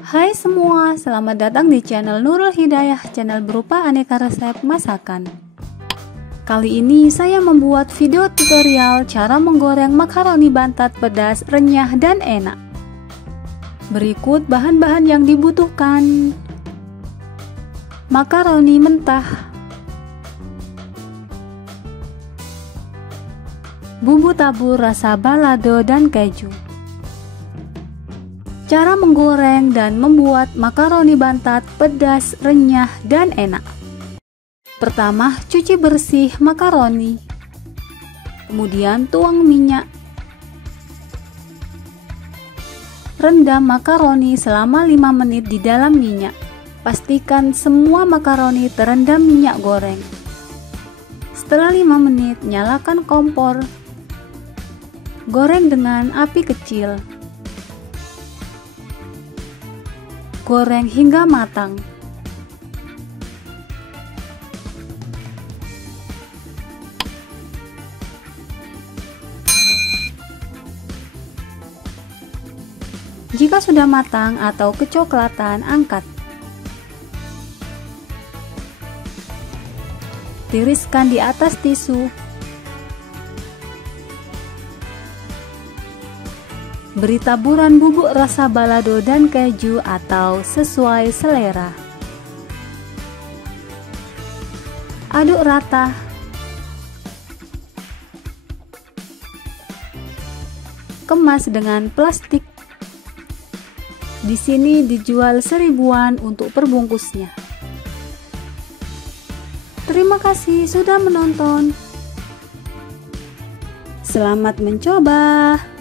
Hai semua, selamat datang di channel Nurul Hidayah, channel berupa aneka resep masakan. Kali ini saya membuat video tutorial cara menggoreng makaroni bantat pedas, renyah, dan enak. Berikut bahan-bahan yang dibutuhkan. Makaroni mentah, bumbu tabur rasa balado dan keju. Cara menggoreng dan membuat makaroni bantat pedas, renyah, dan enak. Pertama, cuci bersih makaroni. Kemudian tuang minyak. Rendam makaroni selama 5 menit di dalam minyak. Pastikan semua makaroni terendam minyak goreng. Setelah 5 menit, nyalakan kompor. Goreng dengan api kecil. Goreng hingga matang. Jika sudah matang atau kecoklatan, angkat. Tiriskan di atas tisu. Beri taburan bubuk rasa balado dan keju atau sesuai selera. Aduk rata. Kemas dengan plastik. Di sini dijual 1000-an untuk perbungkusnya. Terima kasih sudah menonton. Selamat mencoba.